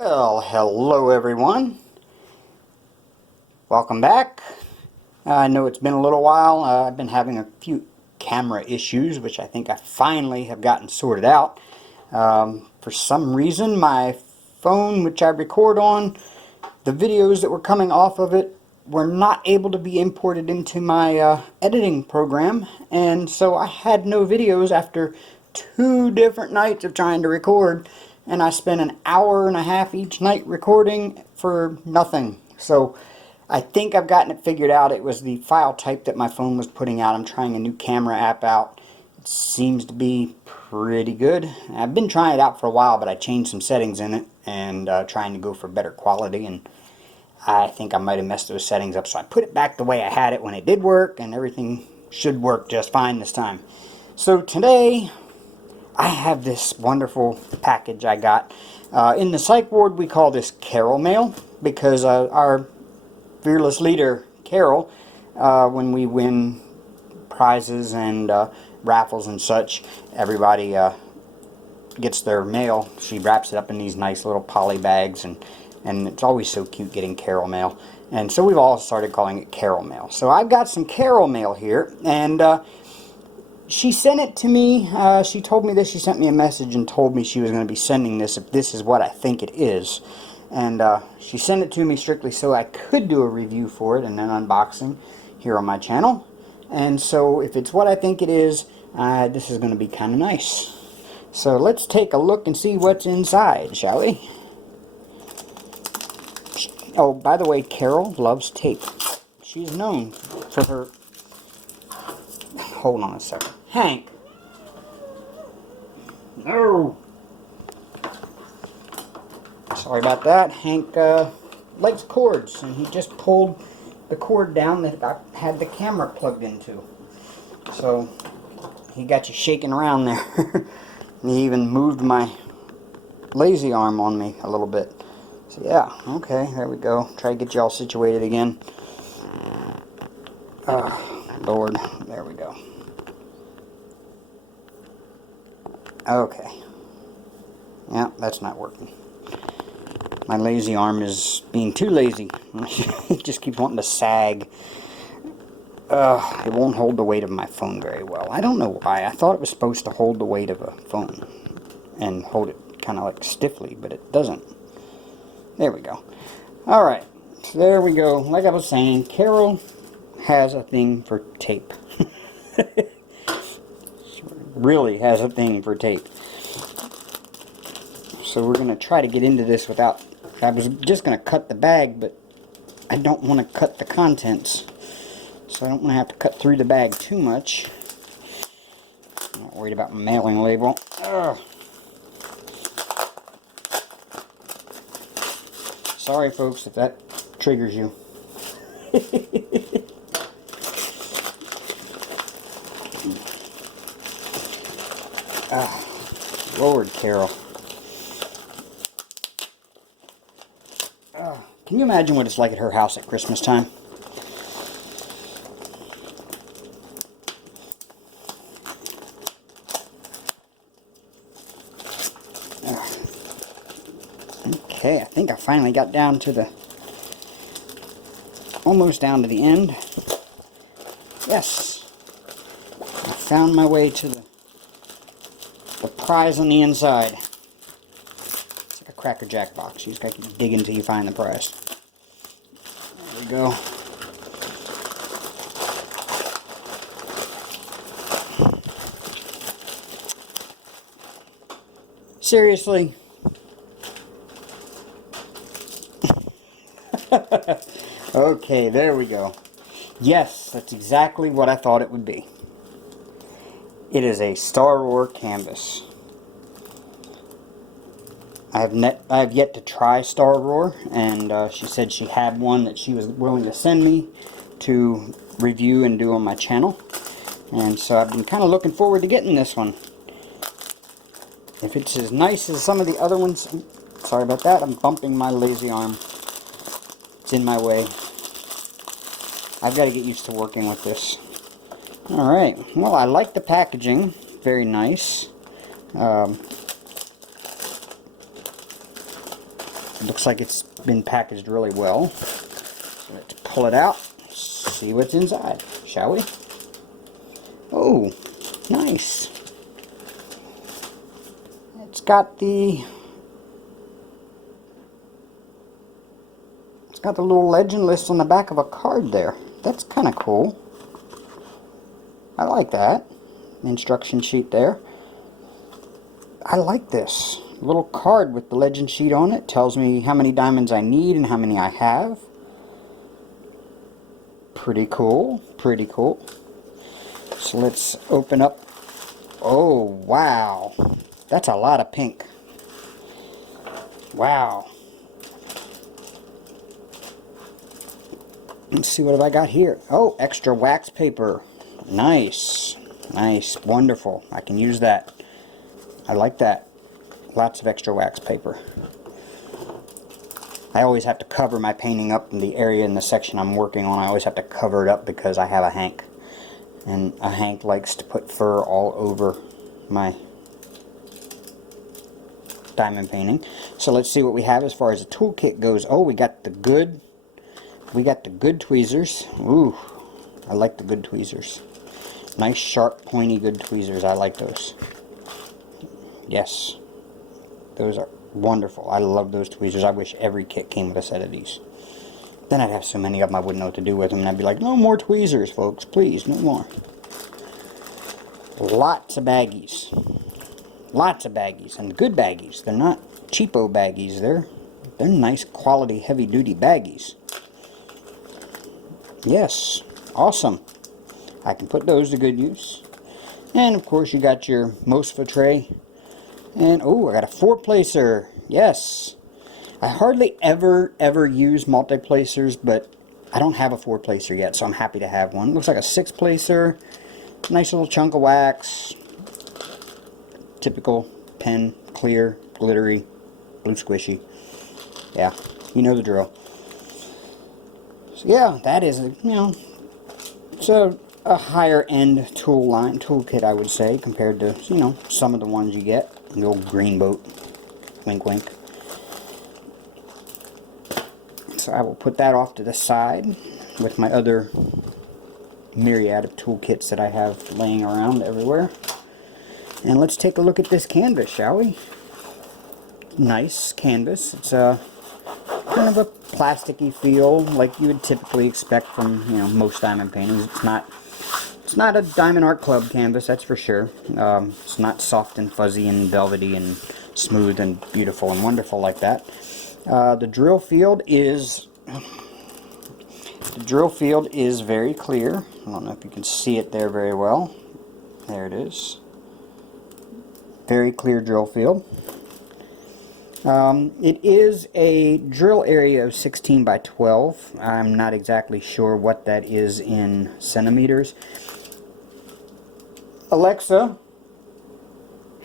Well, hello everyone. Welcome back. I know it's been a little while. I've been having a few camera issues, which I think I finally have gotten sorted out. For some reason, my phone, which I record on, the videos that were coming off of it were not able to be imported into my editing program, and so I had no videos after 2 different nights of trying to record, and I spent an hour and a half each night recording for nothing. So I think I've gotten it figured out. It was the file type that my phone was putting out. I'm trying a new camera app out. It seems to be pretty good. I've been trying it out for a while, but I changed some settings in it and trying to go for better quality, and I think I might have messed those settings up, so I put it back the way I had it when it did work, and everything should work just fine this time. So today I have this wonderful package I got. In the psych ward we call this Carol Mail, because our fearless leader Carol, when we win prizes and raffles and such, everybody gets their mail. She wraps it up in these nice little poly bags, and it's always so cute getting Carol Mail. And so we've all started calling it Carol Mail. So I've got some Carol Mail here, and she sent it to me. She told me this. She sent me a message and told me she was going to be sending this if this is what I think it is. And she sent it to me strictly so I could do a review for it and an unboxing here on my channel. And so if it's what I think it is, this is going to be kind of nice. So let's take a look and see what's inside, shall we? Oh, by the way, Carol loves tape. She's known for her... Hold on a second. Hank! No! Sorry about that. Hank likes cords, and he just pulled the cord down that I had the camera plugged into. So, he got you shaking around there. And he even moved my lazy arm on me a little bit. So yeah, okay, there we go. Try to get you all situated again. Lord, there we go. Okay. Yeah, that's not working. My lazy arm is being too lazy. It just keeps wanting to sag. It won't hold the weight of my phone very well. I don't know why. I thought it was supposed to hold the weight of a phone and hold it kind of like stiffly, but it doesn't. There we go. Alright, so there we go. Like I was saying, Carol has a thing for tape. She really has a thing for tape. So we're going to try to get into this without... I was just going to cut the bag, but I don't want to cut the contents. So I don't want to have to cut through the bag too much. I'm not worried about my mailing label. Ugh. Sorry folks if that triggers you. Lord, Carol. Can you imagine what it's like at her house at Christmas time? Okay, I think I finally got down to the... almost down to the end. Yes! I found my way to the prize on the inside. It's like a Cracker Jack box. You just got to dig until you find the prize. There we go. Seriously? Okay, there we go. Yes, that's exactly what I thought it would be. It is a Staroar canvas. I have yet to try Staroar, and she said she had one that she was willing to send me to review and do on my channel. And so I've been kind of looking forward to getting this one. If it's as nice as some of the other ones... Sorry about that, I'm bumping my lazy arm. It's in my way. I've got to get used to working with this. Alright, well, I like the packaging. Very nice. It looks like it's been packaged really well. So let's pull it out, see what's inside, shall we? Oh, nice. It's got the little legend list on the back of a card there. That's kind of cool. I like that. Instruction sheet there. I like this little card with the legend sheet on it. Tells me how many diamonds I need and how many I have. Pretty cool. Pretty cool. So let's open up. Oh, wow. That's a lot of pink. Wow. Let's see, what have I got here? Oh, extra wax paper. Nice. Nice. Wonderful. I can use that. I like that. Lots of extra wax paper. I always have to cover my painting up in the area in the section I'm working on. I always have to cover it up because I have a Hank. And a Hank likes to put fur all over my diamond painting. So let's see what we have as far as the toolkit goes. Oh, we got the good tweezers. Ooh, I like the good tweezers. Nice, sharp, pointy, good tweezers. I like those. Yes. Those are wonderful. I love those tweezers. I wish every kit came with a set of these. Then I'd have so many of them I wouldn't know what to do with them. And I'd be like, no more tweezers, folks. Please, no more. Lots of baggies. Lots of baggies. And good baggies. They're not cheapo baggies. They're nice, quality, heavy-duty baggies. Yes, awesome. I can put those to good use. And of course you got your Mosfa tray. And oh, I got a 4-placer. Yes. I hardly ever use multi-placers, but I don't have a 4-placer yet, so I'm happy to have one. Looks like a 6-placer. Nice little chunk of wax. Typical pen, clear, glittery, blue squishy. Yeah, you know the drill. So yeah, that is, it's a higher end toolkit, I would say, compared to, some of the ones you get. The old green boat. Wink, wink. So I will put that off to the side with my other myriad of toolkits that I have laying around everywhere. And let's take a look at this canvas, shall we? Nice canvas. It's a kind of a plasticky feel, like you would typically expect from most diamond paintings. It's not a Diamond Art Club canvas, that's for sure. It's not soft and fuzzy and velvety and smooth and beautiful and wonderful like that. The drill field is very clear. I don't know if you can see it there very well. There it is. Very clear drill field. It is a drill area of 16 by 12. I'm not exactly sure what that is in centimeters. Alexa,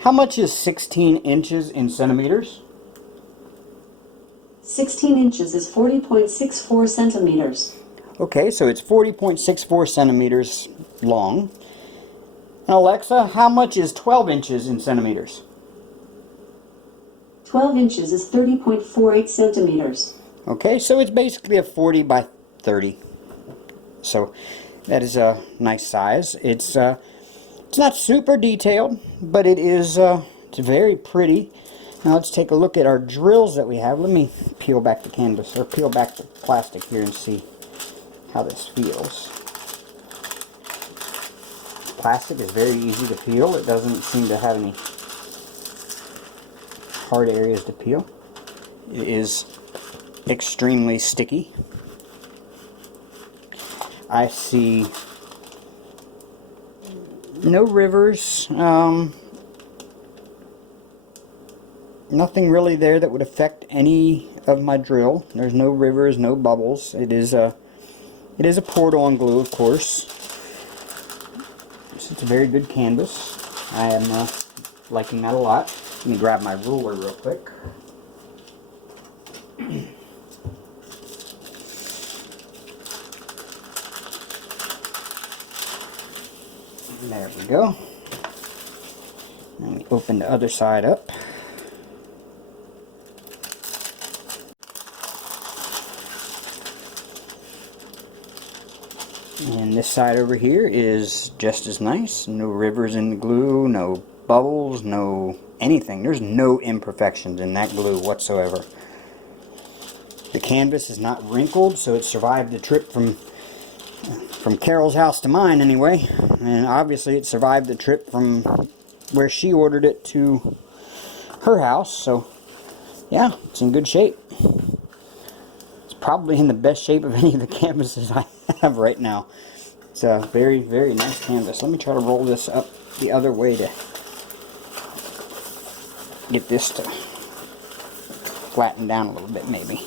how much is 16 inches in centimeters? 16 inches is 40.64 centimeters. Okay, so it's 40.64 centimeters long. And Alexa, how much is 12 inches in centimeters? 12 inches is 30.48 centimeters. Okay, so it's basically a 40 by 30. So that is a nice size. It's not super detailed, but it's very pretty. Now let's take a look at our drills that we have. Let me peel back the canvas, or peel back the plastic here and see how this feels. Plastic is very easy to peel. It doesn't seem to have any hard areas to peel. It is extremely sticky. I see no rivers, nothing really there that would affect any of my drill. There's no rivers, no bubbles. It is a poured on glue, of course. So it's a very good canvas. I am liking that a lot. Let me grab my ruler real quick. There we go. Let me open the other side up. And this side over here is just as nice. No rivers in the glue, no bubbles, no anything. There's no imperfections in that glue whatsoever. The canvas is not wrinkled, so it survived the trip from Carol's house to mine anyway. And obviously it survived the trip from where she ordered it to her house. So yeah, it's in good shape. It's probably in the best shape of any of the canvases I have right now. It's a very, very nice canvas. Let me try to roll this up the other way to get this to flatten down a little bit maybe.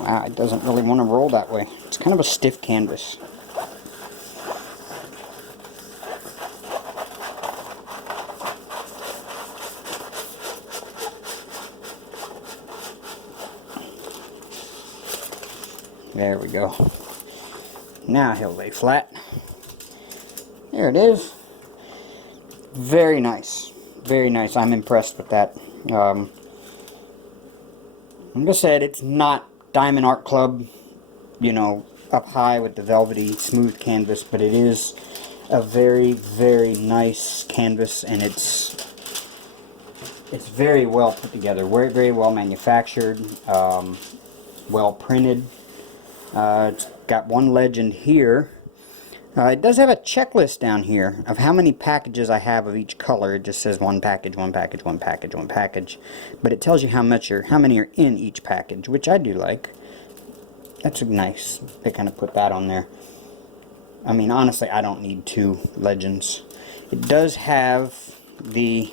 Wow, it doesn't really want to roll that way. It's kind of a stiff canvas. There we go. Now he'll lay flat. There it is. Very nice. Very nice. I'm impressed with that. Like I said, it's not Diamond Art Club, you know, up high with the velvety smooth canvas, but it is a very, very nice canvas, and it's very well put together, very, very well manufactured, well printed. It's got one legend here. It does have a checklist down here of how many packages I have of each color. It just says one package, one package, one package, one package. But it tells you how many are in each package, which I do like. That's nice. They kind of put that on there. I mean, honestly, I don't need 2 legends. It does have the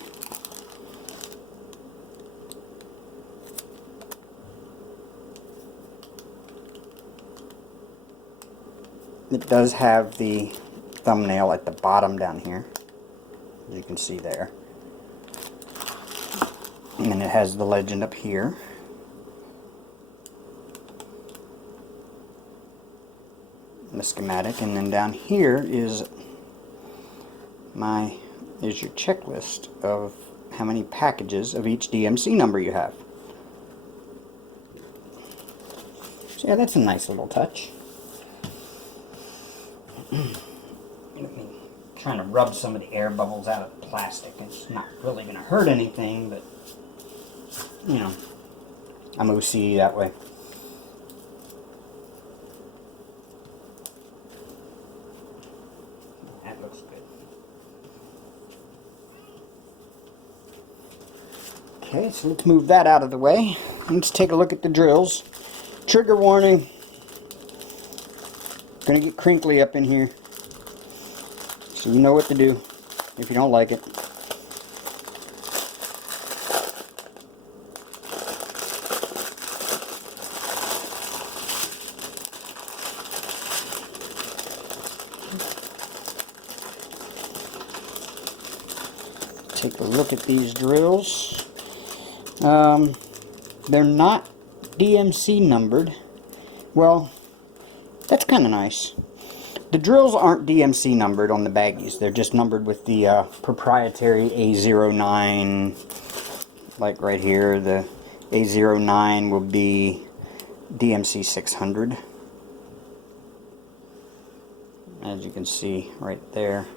thumbnail at the bottom down here, as you can see there. And then it has the legend up here. The schematic, and then down here is your checklist of how many packages of each DMC number you have. So yeah, that's a nice little touch. Trying to rub some of the air bubbles out of the plastic. It's not really going to hurt anything, but you know, I'm OCD that way. That looks good. Okay, so let's move that out of the way. Let's take a look at the drills. Trigger warning. Gonna get crinkly up in here. So you know what to do if you don't like it. Take a look at these drills. They're not DMC numbered. Well, that's kind of nice. The drills aren't DMC numbered on the baggies. They're just numbered with the proprietary A09. Like right here, the A09 will be DMC 600. As you can see right there.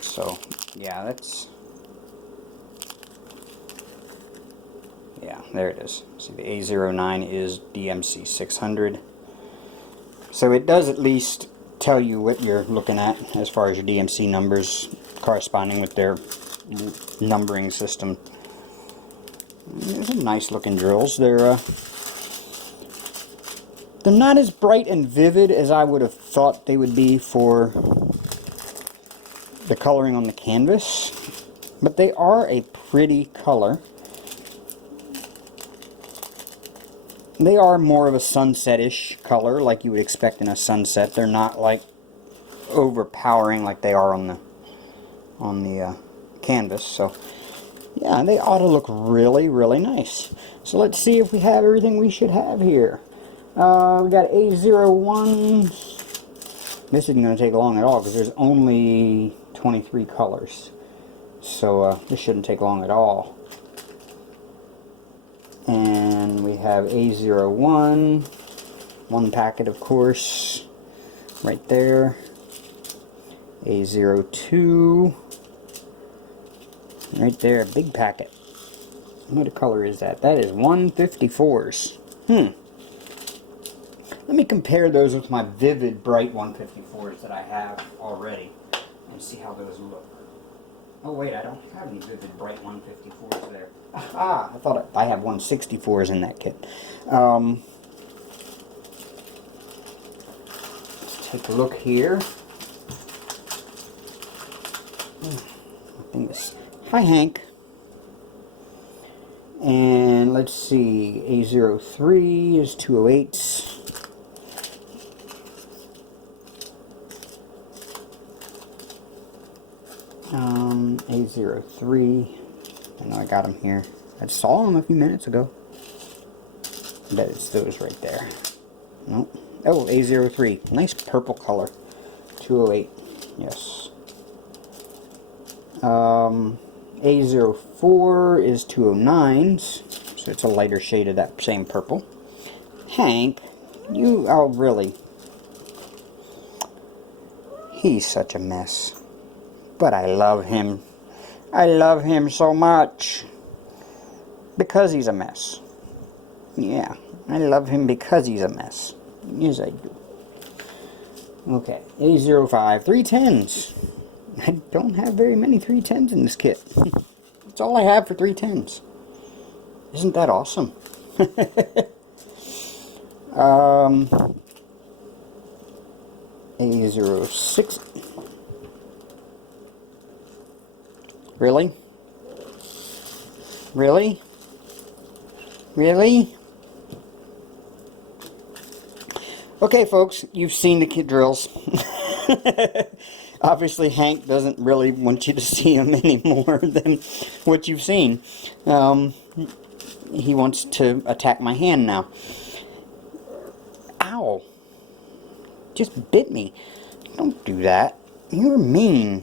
So, yeah, there it is. See, the A09 is DMC 600. So it does at least tell you what you're looking at as far as your DMC numbers corresponding with their numbering system. These are nice looking drills. They're not as bright and vivid as I would have thought they would be for the coloring on the canvas, but they are a pretty color. They are more of a sunset-ish color, like you would expect in a sunset. They're not like overpowering like they are on the canvas. So yeah, they ought to look really, really nice. So let's see if we have everything we should have here. We got A01. This isn't going to take long at all because there's only 23 colors. So this shouldn't take long at all. And we have A01, one packet, of course, right there. A02, right there, a big packet. What color is that? That is 154s. Let me compare those with my vivid bright 154s that I have already and see how those look. Oh wait, I don't have any vivid bright 154s there. Ah, I thought I have 164s in that kit. Let's take a look here. I think it's, hi Hank. And let's see, A03 is 208s. A03, I know I got them here. I saw them a few minutes ago. I bet it's those right there. Nope. Oh, A03, nice purple color. 208, yes. A04 is 209s, so it's a lighter shade of that same purple. Hank, you, oh really? He's such a mess. But I love him. I love him so much. Because he's a mess. Yeah, I love him because he's a mess. Yes, I do. Okay, A05, 310s. I don't have very many 310s in this kit. That's all I have for 310s. Isn't that awesome? A06. Really? Really? Really? Okay, folks, you've seen the kit drills. Obviously, Hank doesn't really want you to see them any more than what you've seen. He wants to attack my hand now. Ow! Just bit me. Don't do that. You're mean.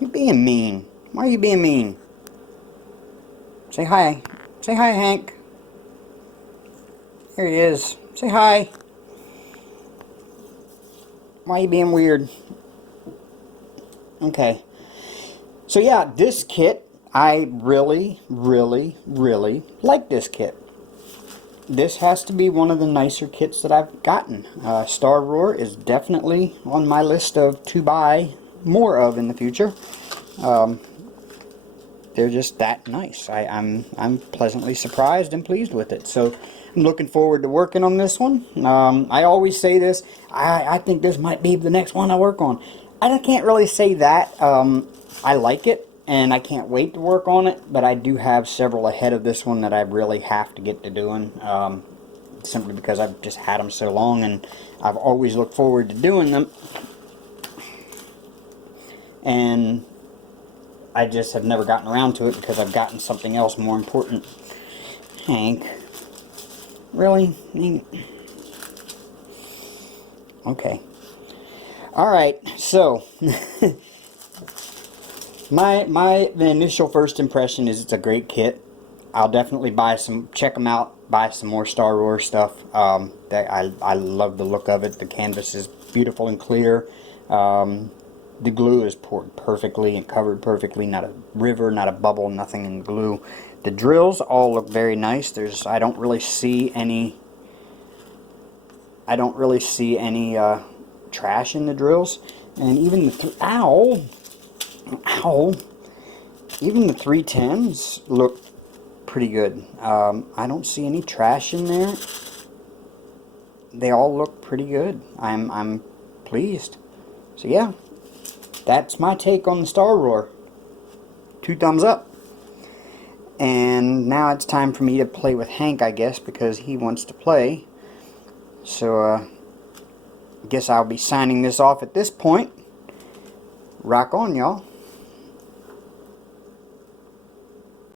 You're being mean. Why are you being mean? Say hi. Say hi, Hank. Here he is. Say hi. Why are you being weird? Okay. So yeah, this kit, I really, really, really like this kit. This has to be one of the nicer kits that I've gotten. Staroar is definitely on my list of to buy more of in the future. They're just that nice. I'm pleasantly surprised and pleased with it. So I'm looking forward to working on this one. I always say this. I think this might be the next one I work on. I can't really say that. I like it and I can't wait to work on it. But I do have several ahead of this one that I really have to get to doing. Simply because I've just had them so long and I've always looked forward to doing them. And I just have never gotten around to it because I've gotten something else more important. Hank. Really? Okay. Alright, so my initial first impression is it's a great kit. I'll definitely buy some, check them out, buy some more Staroar stuff. I love the look of it. The canvas is beautiful and clear. The glue is poured perfectly and covered perfectly. Not a river, not a bubble, nothing in the glue. The drills all look very nice. I don't really see any trash in the drills. And even the ow, even the 310s look pretty good. I don't see any trash in there. They all look pretty good. I'm pleased. So yeah. That's my take on the Staroar. 2 thumbs up. And now it's time for me to play with Hank, I guess, because he wants to play. So, I guess I'll be signing this off at this point. Rock on, y'all.